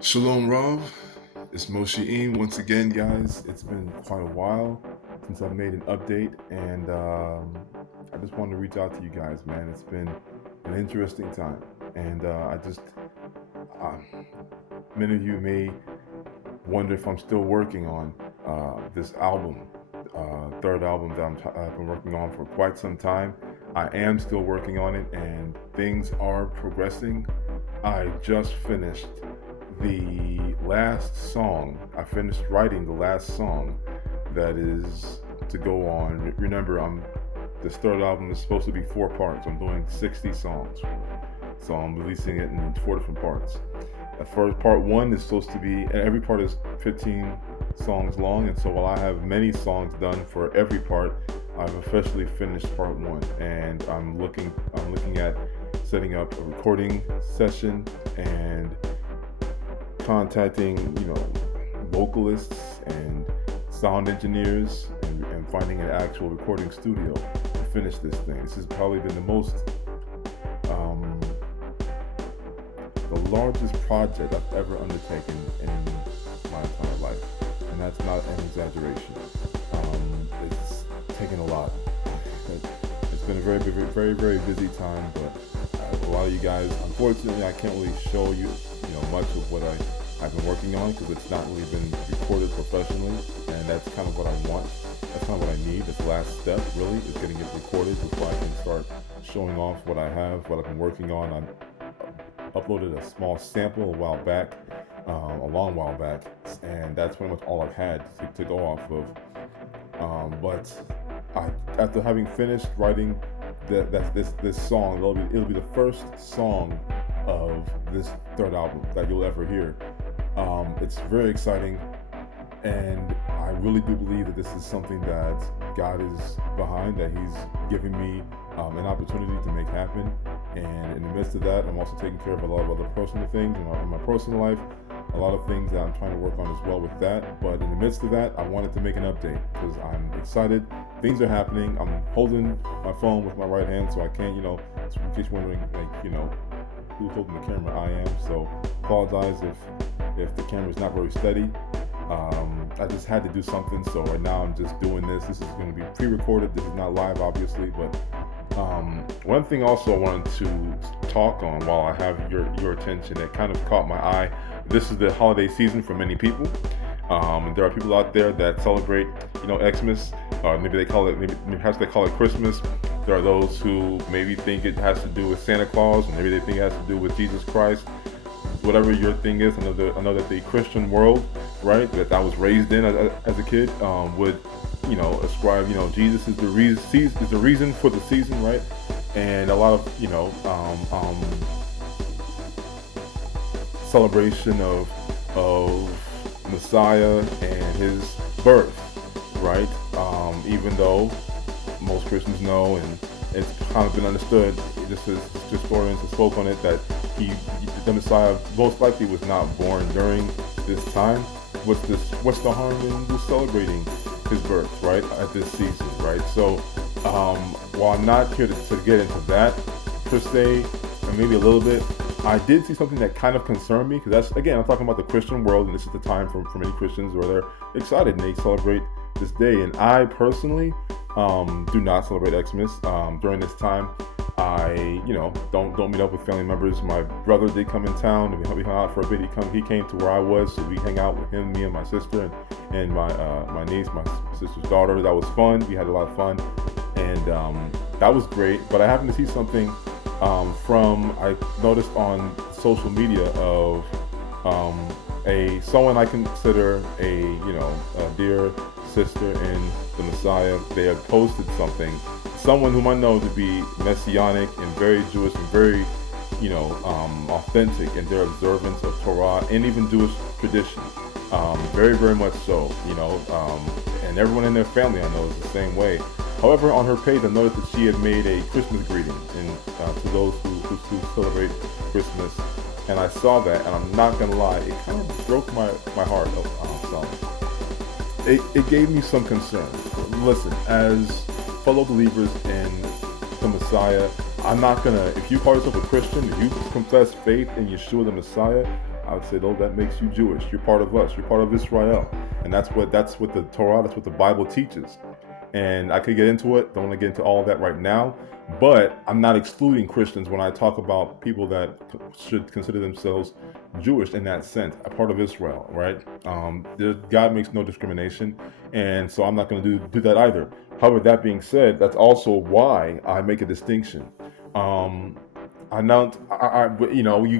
Shalom, Rav. It's Moshi'im once again, guys. It's been quite a while since I've made an update, and I just wanted to reach out to you guys, man. It's been an interesting time, and uh, many of you may wonder if I'm still working on this album, third album that I've been working on for quite some time. I am still working on it, and things are progressing. I just finished the last song. I finished writing the last song that is to go on. Remember, this third album is supposed to be 4 parts. I'm doing 60 songs, so I'm releasing it in 4 different parts. The first part one is supposed to be, and every part is 15 songs long. And so while I have many songs done for every part, I've officially finished part one, and I'm looking at setting up a recording session and contacting, vocalists and sound engineers and finding an actual recording studio to finish this thing. This has probably been the largest project I've ever undertaken in my entire life, and that's not an exaggeration. It's taken a lot. It's been a very, very, very busy time, but a lot of you guys, unfortunately, I can't really show you, much of what I've been working on because it's not really been recorded professionally, and that's kind of what I want. That's kind of what I need. This last step, really, is getting it recorded before I can start showing off what I have, what I've been working on. I uploaded a small sample a long while back, and that's pretty much all I've had to go off of. But after having finished writing this song, it'll be the first song of this third album that you'll ever hear. It's very exciting, and I really do believe that this is something that God is behind, that He's giving me an opportunity to make happen. And in the midst of that, I'm also taking care of a lot of other personal things in my personal life, a lot of things that I'm trying to work on as well with that. But in the midst of that, I wanted to make an update because I'm excited. Things are happening. I'm holding my phone with my right hand, so I can't, in case you're wondering, who's holding the camera. I am. So apologize if the camera's not very steady. I just had to do something, so right now I'm just doing this. This is going to be pre-recorded. This is not live, obviously, but one thing also I wanted to talk on while I have your attention that kind of caught my eye. This is the holiday season for many people. There are people out there that celebrate, Xmas. Maybe perhaps they call it Christmas. There are those who maybe think it has to do with Santa Claus, and maybe they think it has to do with Jesus Christ. Whatever your thing is, I know that the Christian world, right, that I was raised in as a kid, would, ascribe, Jesus is the reason for the season, right? And a lot of, celebration of Messiah and His birth, right? Even though most Christians know, and it's kind of been understood, just as historians have spoke on it, that the Messiah most likely was not born during this time. What's the harm in just celebrating His birth, right, at this season, right? So while I'm not here to get into that per se, and maybe a little bit, I did see something that kind of concerned me, because that's, again, I'm talking about the Christian world, and this is the time for many Christians where they're excited and they celebrate this day. And I personally do not celebrate Xmas during this time. I, don't meet up with family members. My brother did come in town, and we hung out for a bit. He came to where I was, so we hang out with him, me and my sister, and my niece, my sister's daughter. That was fun. We had a lot of fun, and that was great. But I happened to see something I noticed on social media of someone I consider a dear sister in the Messiah. They had posted someone whom I know to be messianic and very Jewish and very, authentic in their observance of Torah and even Jewish tradition. Very, very much so, and everyone in their family I know is the same way. However, on her page, I noticed that she had made a Christmas greeting to those who celebrate Christmas. And I saw that, and I'm not going to lie, it kind of broke my heart. It gave me some concern. Listen, as fellow believers in the Messiah, I'm not going to, if you call yourself a Christian, if you confess faith in Yeshua the Messiah, I would say, though, that makes you Jewish. You're part of us. You're part of Israel. And that's what the Torah, that's what the Bible teaches. And I could get into it. Don't want to get into all of that right now. But I'm not excluding Christians when I talk about people that should consider themselves Jewish in that sense, a part of Israel, right? God makes no discrimination, and so I'm not going to do that either. However, that being said, that's also why I make a distinction. You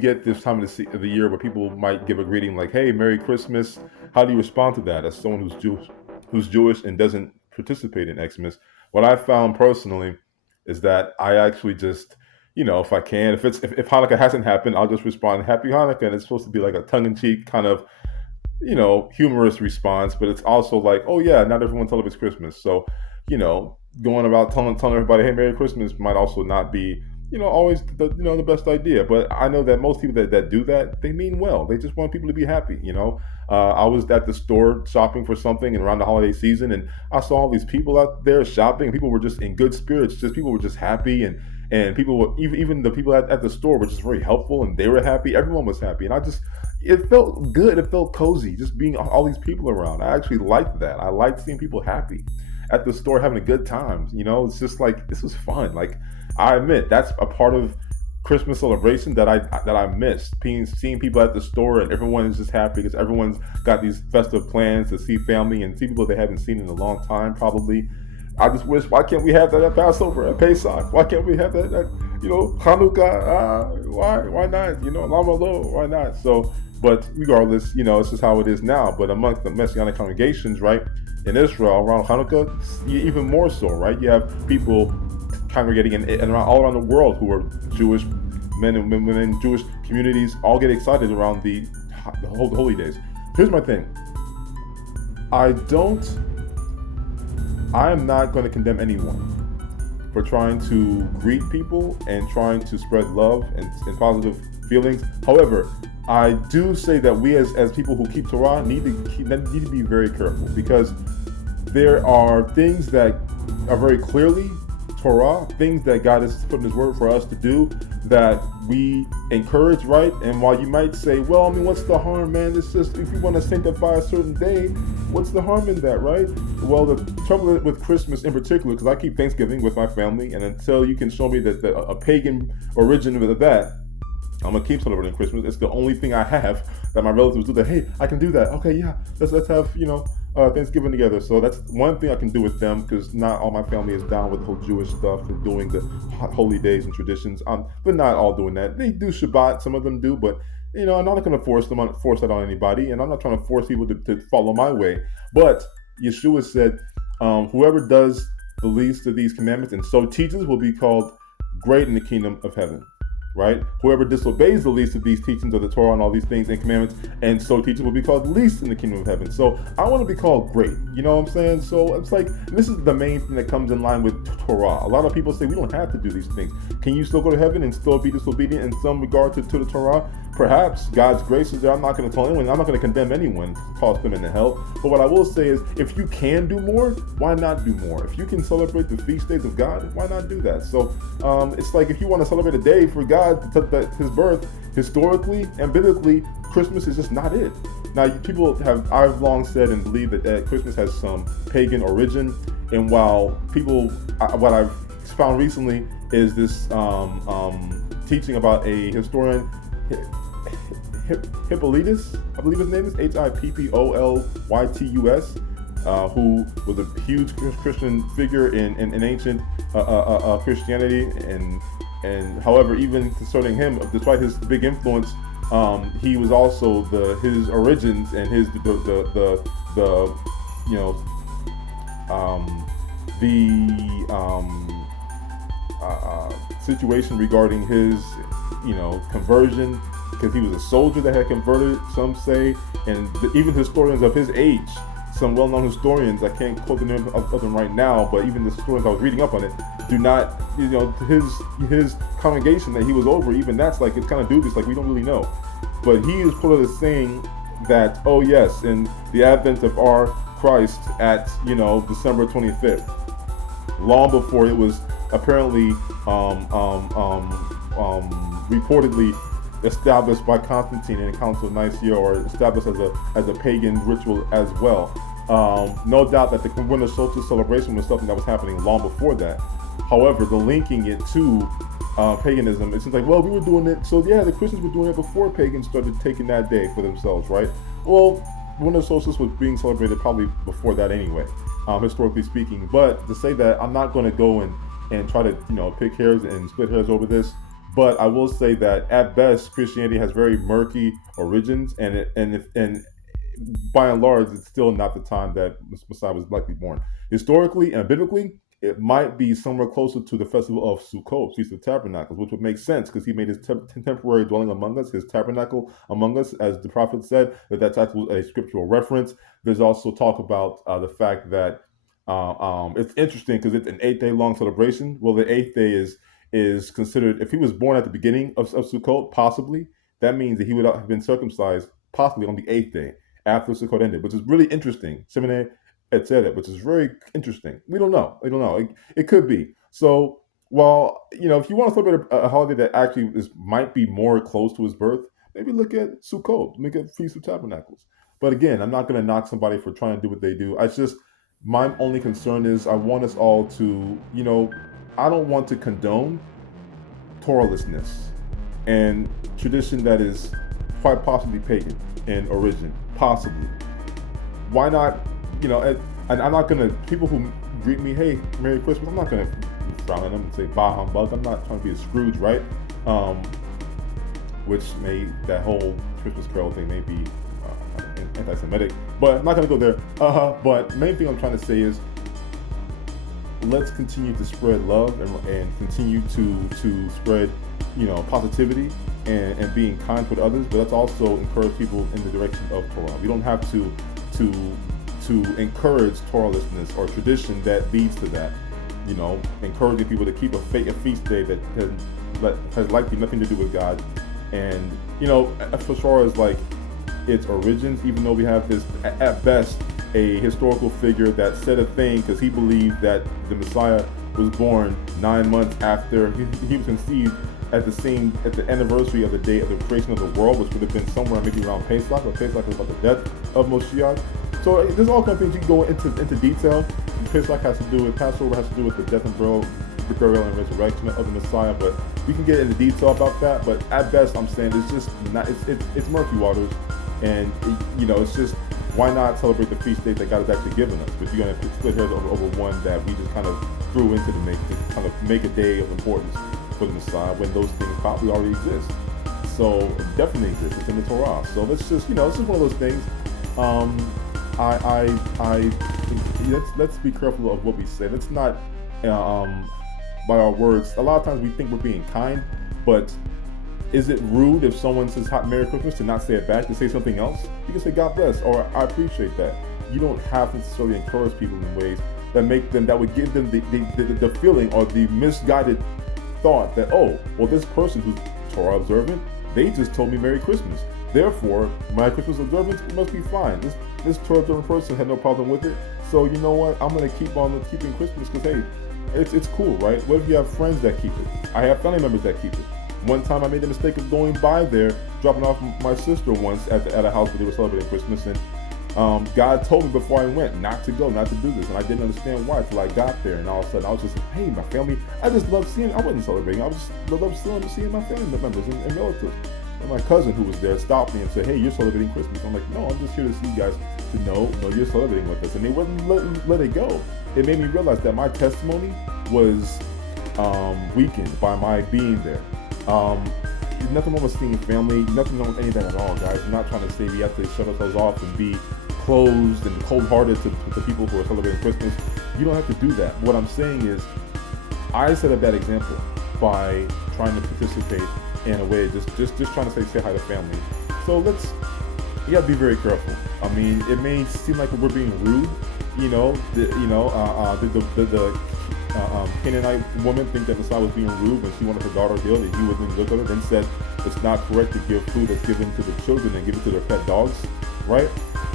get this time of the year where people might give a greeting like, "Hey, Merry Christmas." How do you respond to that as someone who's Jewish and doesn't participate in Xmas? What I found personally is that I actually just, if I can, if Hanukkah hasn't happened, I'll just respond Happy Hanukkah, and it's supposed to be like a tongue-in-cheek kind of, humorous response, but it's also like, oh yeah, not everyone celebrates Christmas, so going about telling everybody, hey, Merry Christmas might also not be, always the best idea. But I know that most people that do that, they mean well. They just want people to be happy. I was at the store shopping for something and around the holiday season, and I saw all these people out there shopping. People were just in good spirits. People were just happy, and people were even the people at the store were just very helpful, and they were happy. Everyone was happy, and it felt good. It felt cozy, just being all these people around. I actually liked that. I liked seeing people happy at the store, having a good time. It's just like, this was fun. Like, I admit that's a part of Christmas celebration that I missed, seeing people at the store and everyone is just happy because everyone's got these festive plans to see family and see people they haven't seen in a long time probably. I just wish, why can't we have that at Passover, at Pesach? Why can't we have that at Hanukkah? Why not? Lama Lo, why not? So, but regardless, it's just how it is now. But amongst the Messianic congregations, right, in Israel around Hanukkah, even more so, right? You have people congregating all around the world who are Jewish men and women, Jewish communities, all get excited around the holy days. Here's my thing. I am not going to condemn anyone for trying to greet people and trying to spread love and positive feelings. However, I do say that we as people who keep Torah need to be very careful, because there are things that are very clearly Torah, things that God has put in His Word for us to do that we encourage, right? And while you might say, well, what's the harm, man? It's just, if you want to sanctify a certain day, what's the harm in that, right? Well, the trouble with Christmas in particular, because I keep Thanksgiving with my family, and until you can show me that a pagan origin of that, I'm gonna keep celebrating Christmas. It's the only thing I have that my relatives do. That, hey, I can do that. Okay, yeah, let's have Thanksgiving together. So that's one thing I can do with them, because not all my family is down with the whole Jewish stuff and doing the holy days and traditions. They're not all doing that. They do Shabbat, some of them do, but I'm not going to force that on anybody, and I'm not trying to force people to follow my way. But Yeshua said, whoever does the least of these commandments and so teaches will be called great in the kingdom of heaven. Right? Whoever disobeys the least of these teachings of the Torah and all these things and commandments and so teaches will be called least in the kingdom of heaven. So I want to be called great. You know what I'm saying? So it's like, this is the main thing that comes in line with Torah. A lot of people say we don't have to do these things. Can you still go to heaven and still be disobedient in some regard to the Torah? Perhaps God's grace is there. I'm not going to tell anyone. I'm not going to condemn anyone, toss them into hell. But what I will say is, if you can do more, why not do more? If you can celebrate the feast days of God, why not do that? So it's like, if you want to celebrate a day for God, His birth, historically and biblically, Christmas is just not it. Now, I've long said and believe that Christmas has some pagan origin. And while what I've found recently is this teaching about a historian, Hippolytus, I believe his name is Hippolytus, who was a huge Christian figure in ancient Christianity, and however, even concerning him, despite his big influence, he was also his origins and his situation regarding his conversion, because he was a soldier that had converted, some say, and even historians of his age, some well-known historians, I can't quote the name of them right now, but even the historians I was reading up on it, do not, his congregation that he was over, even that's like, it's kind of dubious, like we don't really know. But he is part of the saying that, oh yes, in the advent of our Christ at, December 25th, long before it was apparently reportedly established by Constantine in the Council of Nicaea, or established as a pagan ritual as well. No doubt that the winter solstice celebration was something that was happening long before that. However, the linking it to paganism, it seems like, well, we were doing it, so yeah, the Christians were doing it before pagans started taking that day for themselves, right? Well, winter solstice was being celebrated probably before that anyway, historically speaking. But to say that, I'm not going to go and try to pick hairs and split hairs over this. But I will say that at best, Christianity has very murky origins, and by and large, it's still not the time that Messiah was likely born. Historically and biblically, it might be somewhere closer to the festival of Sukkot, Feast of Tabernacles, which would make sense because he made his temporary dwelling among us, his tabernacle among us, as the prophet said, that's actually a scriptural reference. There's also talk about the fact that it's interesting because it's an 8-day long celebration. Well, the 8th day is considered, if he was born at the beginning of Sukkot, possibly, that means that he would have been circumcised possibly on the 8th day after Sukkot ended, which is really interesting. Shemini etc., which is very interesting. We don't know. It could be. So, while if you want to celebrate a holiday that actually might be more close to his birth, maybe look at Sukkot, look at Feast of Tabernacles. But again, I'm not going to knock somebody for trying to do what they do. My only concern is I want us all to, I don't want to condone Torahlessness and tradition that is quite possibly pagan in origin, possibly. Why not? And I'm not going to, people who greet me, hey, Merry Christmas, I'm not going to frown at them and say, bah humbug. I'm not trying to be a Scrooge, right? That whole Christmas Carol thing may be anti-Semitic, but I'm not going to go there. But main thing I'm trying to say is, let's continue to spread love and continue to spread, positivity and being kind with others, but let's also encourage people in the direction of Torah. We don't have to encourage Torahlessness or tradition that leads to that. Encouraging people to keep a feast day that has likely nothing to do with God. And as far as like its origins, even though we have this at best a historical figure that said a thing because he believed that the Messiah was born 9 months after he was conceived at the anniversary of the day of the creation of the world, which would have been somewhere maybe around Pesach, or Pesach was about the death of Moshi'im. So there's all kinds of things you can go into detail. Pesach has to do with, Passover has to do with the death and burial and resurrection of the Messiah, but we can get into detail about that. But at best, I'm saying it's just not, it's murky waters, and it's just, why not celebrate the feast day that God has actually given us? But you're going to split hairs over one that we just kind of threw into to make a day of importance for the Messiah when those things probably already exist. So it definitely exists. It's in the Torah. So let's just, it's just one of those things. Let's be careful of what we say. Let's not, by our words, a lot of times we think we're being kind, but is it rude if someone says Merry Christmas to not say it back, to say something else? You can say God bless, or I appreciate that. You don't have to necessarily encourage people in ways that would give them the feeling or the misguided thought that, oh, well, this person who's Torah observant, they just told me Merry Christmas. Therefore, my Christmas observance must be fine. This Torah observant person had no problem with it. So you know what? I'm going to keep on keeping Christmas because, hey, it's cool, right? What if you have friends that keep it? I have family members that keep it. One time I made the mistake of going by there, dropping off my sister once at a house where they were celebrating Christmas, and God told me before I went not to do this, and I didn't understand why until I got there, and all of a sudden I was just like, hey, my family, I just love seeing, I wasn't celebrating, I was just seeing my family members and relatives. And my cousin who was there stopped me and said, hey, you're celebrating Christmas. I'm like, no, I'm just here to see you guys to know you're celebrating with us. And they wouldn't let it go. It made me realize that my testimony was weakened by my being there. There's nothing wrong with seeing family, nothing wrong with any of that at all, guys. I'm not trying to say we have to shut ourselves off and be closed and cold-hearted to the people who are celebrating Christmas. You don't have to do that. What I'm saying is, I set a bad example by trying to participate in a way, just trying to say hi to family. So you gotta be very careful. I mean, it may seem like we're being rude, the Canaanite woman think that Messiah was being rude when she wanted her daughter healed, and he wouldn't look at her, then said it's not correct to give food that's given to the children and give it to their pet dogs, right?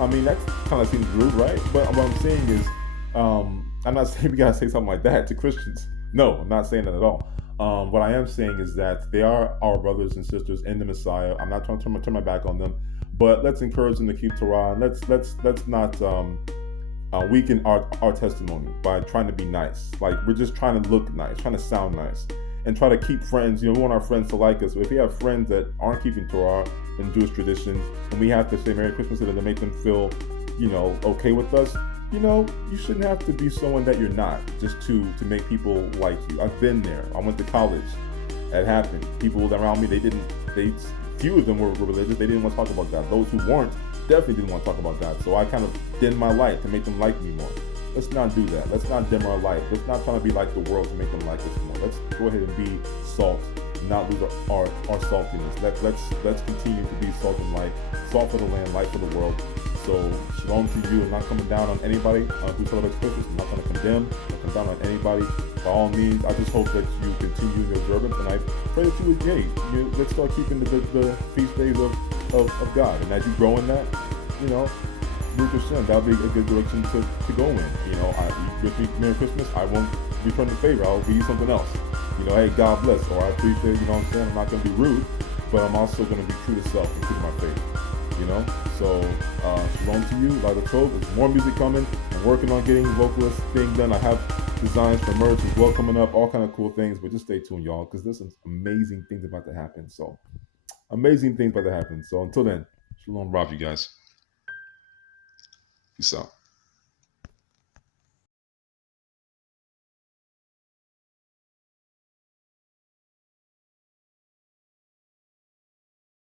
I mean, that kind of seems rude, right? But what I'm saying is, I'm not saying we gotta say something like that to Christians. No, I'm not saying that at all. What I am saying is that they are our brothers and sisters in the Messiah. I'm not trying to turn my back on them, but let's encourage them to keep Torah. And let's not weaken our testimony by trying to be nice. Like, we're just trying to look nice, trying to sound nice, and try to keep friends. We want our friends to like us. But if we have friends that aren't keeping Torah and Jewish traditions, and we have to say Merry Christmas to them to make them feel, okay with us, you shouldn't have to be someone that you're not just to make people like you. I've been there. I went to college. It happened. People around me, few of them were religious. They didn't want to talk about God. Those who weren't definitely didn't want to talk about God. So I kind of dimmed my light to make them like me more. Let's not do that. Let's not dim our light. Let's not try to be like the world to make them like us more. Let's go ahead and be salt, not lose our saltiness. Let's continue to be salt and light, salt for the land, light for the world. So shalom to you. I'm not coming down on anybody who celebrates Christmas. I'm not going to condemn or come down on anybody. By all means, I just hope that you continue the observance, and I pray that let's start keeping the feast days of God. And as you grow in that, Baruch Hashem, that'll be a good direction to go in. You wish me Merry Christmas, I won't return the favor. I'll give you something else. Hey, God bless, or I appreciate, I'm saying? I'm not going to be rude, but I'm also going to be true to self and true to my faith. So shalom to you. By the Tov, there's more music coming. I'm working on getting vocalists thing done. I have designs for merch as well coming up, all kind of cool things. But just stay tuned, y'all, because there's some amazing things about to happen. So amazing things about to happen. So until then, shalom, Rav, you guys. Peace out.